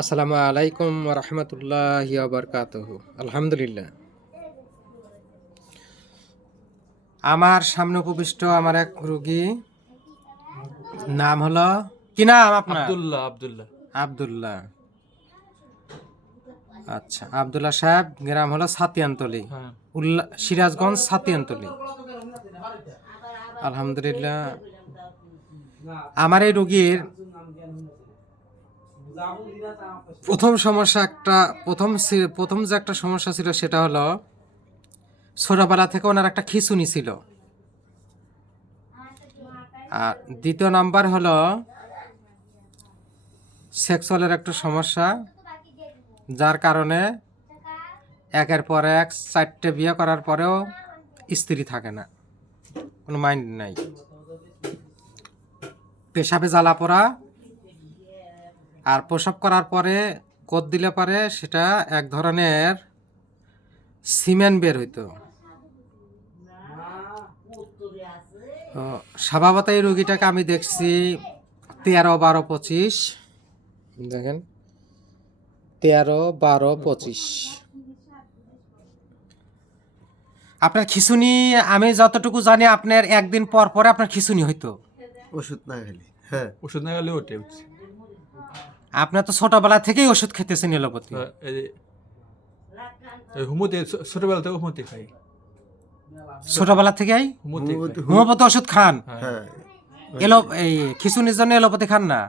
আসসালামু আলাইকুম রহমতুল্লাহি ওয়া বারাকাতুহু। আলহামদুলিল্লাহ, আমার সামনে উপবিষ্ট আমার এক রোগী, নাম হলো কি নাম আপনার? আব্দুল্লাহ। আব্দুল্লাহ। আচ্ছা, আব্দুল্লাহ সাহেব, গ্রাম হলো সাতিয়ানতলি, হ্যাঁ। সিরাজগঞ্জ সাতিয়ানতলি। আলহামদুলিল্লাহ, আমার এই রোগীর প্রথম যে একটা সমস্যা ছিল সেটা হলো ছোটবেলা থেকে ওনার একটা খিঁচুনি ছিল। আর দ্বিতীয় নাম্বার হলো সেক্সুয়ালের একটা সমস্যা, যার কারণে একের পর এক 4টে বিয়ে করার পরেও স্ত্রী থাকে না, কোনো মাইন্ড নাই। পেশাবে জ্বালা পড়া, আর প্রসব করার পরে কোদ দিলে পারে সেটা এক ধরনের সিমেন্ট বের হইতো। স্বভাবত এই রোগীটাকে আমি দেখছি 13, 12, 25, দেখেন 13, 12, 25। আপনার খিঁচুনি, আমি যতটুকু জানি আপনার একদিন পর পরে আপনার খিঁচুনি হইতো ওষুধ না খেলে। হ্যাঁ, ওষুধ না গেলে ওঠে উঠছে। আপনার তো ছোটবেলা থেকেই ওষুধ খেতেছেন এলোপাতি। হুমুতে ছোটবেলা থেকে হুমুতে খাই। ছোটবেলা থেকেই হোমিওপ্যাথি ওষুধ খান? হ্যাঁ, এই খিঁচুনির জন্য এলোপাতি খান না?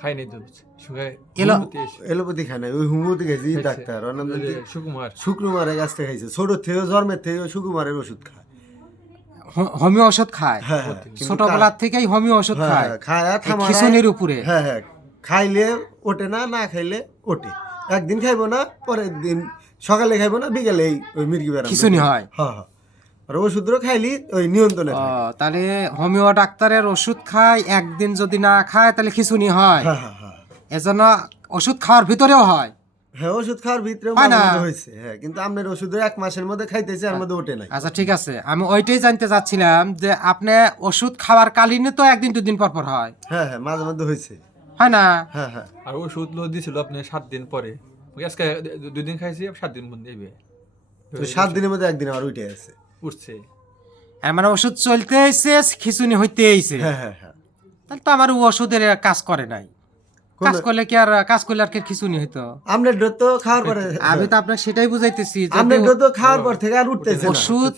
খাই নাই তো এলোপ্যাথি খায় না, ওই হোমিওপ্যাথি খাইছে ডাক্তার শুক্রবারের কাছ থেকে খাইছে। ছোট থেকে জন্মের থেকে শুক্রবারের ওষুধ খায়, হোমিও ওষুধ খায়। হ্যাঁ, ছোটবেলা থেকেই হোমিও ওষুধ খায় খিঁচুনির উপরে। হ্যাঁ হ্যাঁ, খাইলে ওঠে না, না খাইলে ওঠে। একদিন খাইবো না, পরের দিন সকালে খাইবো না, বিকেলে ওই মির্গি বেড়া খিঁচুনি হয়। হ্যাঁ হ্যাঁ, আর ওষুধও খাইলি ওই নিয়ন্ত্রণে। তাহলে হোমিও ডাক্তারের ওষুধ খায়, একদিন যদি না খায় তাহলে খিঁচুনি হয়। হ্যাঁ হ্যাঁ হ্যাঁ, এজন্য ওষুধ খাওয়ার ভিতরেও হয়। হ্যাঁ, ওষুধ খাওয়ার ভিতরে হয়েছে। হ্যাঁ, কিন্তু আপনার ওষুধ 1 মাসের মধ্যে খাইতেছে, আর মধ্যে ওঠে নাই। আচ্ছা, ঠিক আছে, আমি ওইটাই জানতে চাচ্ছিলাম যে আপনি ওষুধ খাওয়ার কালীনে তো একদিন 2 দিন পর পর হয়? হ্যাঁ হ্যাঁ, মাঝে মধ্যে হয়েছে, হয় না? হ্যাঁ হ্যাঁ। আর ওষুধ দিয়েছিল আপনি 7 দিন পরে, আজকে 2 দিন খাইছি, 7 দিন বন্ধ দিবে। 7 দিনের মধ্যে একদিন আর উঠে আছে, উঠছে। মানে ওষুধ চলতে আইছে, খিঁচুনি হইতে আইছে। হ্যাঁ হ্যাঁ হ্যাঁ। তাহলে তো আমার ওষুধের কাজ করে নাই। কাজ করলে আর কি খিঁচুনি হইতো? আপনার ডোজ তো খাওয়ার পরে, আমি তো আপনাকে সেটাই বুঝাইতেছি, আপনার ডোজ তো খাওয়ার পর থেকে আর উঠতেছে না। ওষুধ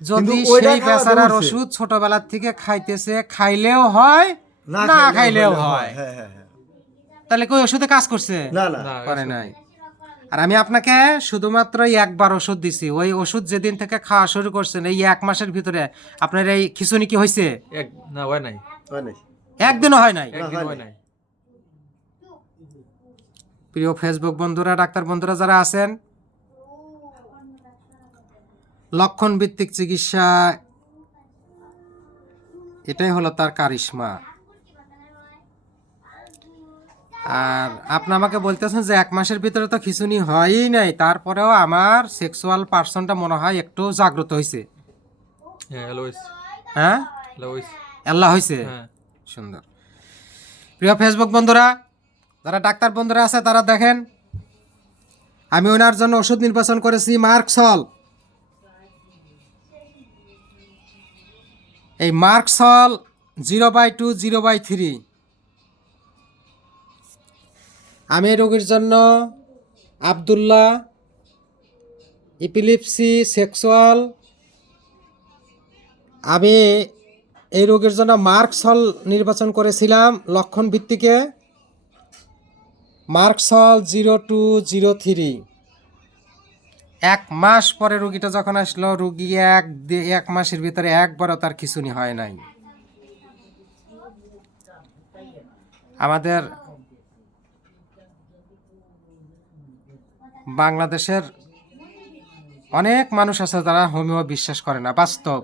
যদি সেই বেচারার ওষুধ ছোটবেলা থেকে খাইতেছে, খাইলেও হয় না খাইলেও হয়, হ্যাঁ হ্যাঁ হ্যাঁ, তাহলে কই ওষুধে কাজ করছে? না না করে নাই। আর আমি আপনাকে শুধুমাত্র একবার ওষুধ দিছি, ওই ওষুধ যেদিন থেকে খাওয়া শুরু করছেন এই 1 মাসের ভিতরে আপনার এই খিঁচুনি কি হয়েছে? না হয় নাই, একদিনও হয় নাই। একদিন হয় নাই। প্রিয় ফেসবুক বন্ধুরা, ডাক্তার বন্ধুরা যারা আছেন, লক্ষণ ভিত্তিক চিকিৎসা এটাই হলো তার কারিশমা। আর আপনি আমাকে বলতেছেন যে 1 মাসের ভিতরে তো খিঁচুনি হয়ই নাই, তারপরেও আমার সেক্সুয়াল পার্সনটা মনে হয় একটু জাগ্রত হয়েছে। হ্যাঁ, আল্লাহ হয়েছে। সুন্দর। প্রিয় ফেসবুক বন্ধুরা, যারা ডাক্তার বন্ধুরা আছে তারা দেখেন, আমি ওনার জন্য ওষুধ নির্বাচন করেছি মার্কসল। এই মার্কসল 0/2, 0/3। আমি এই রোগীর জন্য আব্দুল্লাহ, এপিলেপসি, সেক্সুয়াল, আমি এই রোগীর জন্য মার্কসল নির্বাচন করেছিলাম লক্ষণ ভিত্তিকে, মার্কসল 02, 03। 1 মাস পরে রুগীটা যখন আসলো, রুগী 1 মাসের ভিতরে একবারও তার খিঁচুনি হয় নাই। আমাদের বাংলাদেশের অনেক মানুষ আছে যারা হোমিও বিশ্বাস করে না। বাস্তব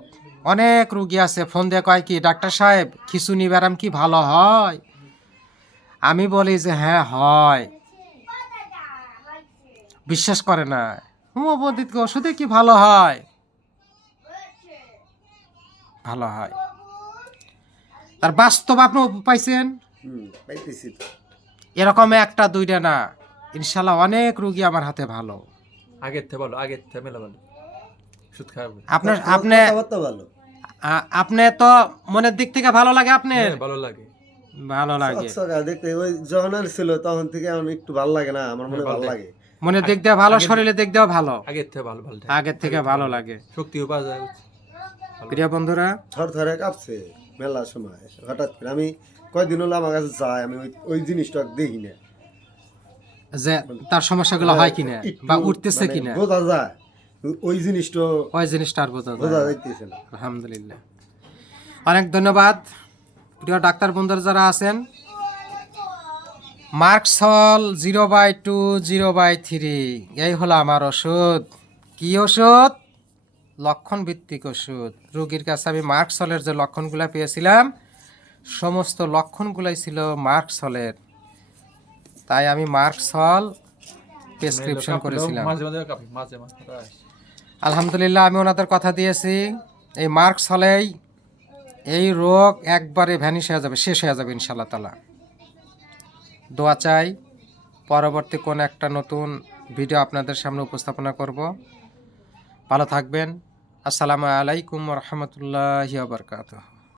অনেক রুগী আছে, ফোন দিয়ে কয় কি, ডাক্তার সাহেব খিঁচুনি ব্যারাম কি ভালো হয়? আমি বলি যে হ্যাঁ হয়, বিশ্বাস করে না। হোমিওপ্যাথিক ওষুধে কি ভালো হয়? ভালো হয়। তার বাস্তব আপনি পাইছেন? পাইতেছি। এরকম একটা দুইটা না, ইনশাল্লাহ অনেক রুগী আমার হাতে ভালো। আগের থেকে ভালো, আগের থেকে মেলা ভালো, ওষুধ খাওয়াবে। আপনার তোমার আপনি কথাবার্তা ভালো। আপনি তো মনের দিক থেকে ভালো লাগে আপনার? হ্যাঁ, ভালো লাগে। ভালো লাগে, চকচকা দেখতে ওই যখন আর ছিল তখন থেকে আমার একটু ভালো লাগে না, আমার মনে হ্যাঁ, ভালো ভালো লাগে। মনের দিক দিয়ে ভালো, শরীরের দিক দিয়েও ভালো, আগের থেকে ভালো, ভালো থাকে। আগের থেকে ভালো লাগে। শক্তিও পাওয়া যায়। প্রিয় বন্ধুরা, থর থরে কাঁপছে মেলার সময়, হঠাৎ করে আমি কয়দিন হলো আমার কাছে যাই, আমি ওই জিনিসটা দেখি না যে তার সমস্যাগুলো হয় কিনা একটু বা উঠতেছে মানে কিনা, বোঝা যায়, ওই জিনিসটা ওই জিনিসটা আর বোঝা বোঝা যায় না। যাইতেছে না। আলহামদুলিল্লাহ, অনেক ধন্যবাদ প্রিয় ডাক্তার বন্ধুরা যারা আছেন। মার্কসল 0/2 0/3 এই হলো আমার ওষুধ। কি ওষুধ? লক্ষণ ভিত্তিক ওষুধ। রোগীর কাছে আমি মার্কসলের যে লক্ষণগুলো পেয়েছিলাম, সমস্ত লক্ষণগুলাই ছিল মার্কসলের, তাই আমি মার্কসল প্রেসক্রিপশন করেছিলাম। মাঝে মাঝে কাঁপি, মাঝে মাঝে আলহামদুলিল্লাহ, আমি ওনাদের কথা দিয়েছি, এই মার্কসলেই এই রোগ একবারে ভ্যানিশ হয়ে যাবে, শেষ হয়ে যাবে ইনশাআল্লাহ তাআলা। দোয়া চাই, পরবর্তী কোন একটা নতুন ভিডিও আপনাদের সামনে উপস্থাপনা করব। ভালো থাকবেন। আসসালামু আলাইকুম ওয়া রাহমাতুল্লাহি ওয়া বারাকাতুহু।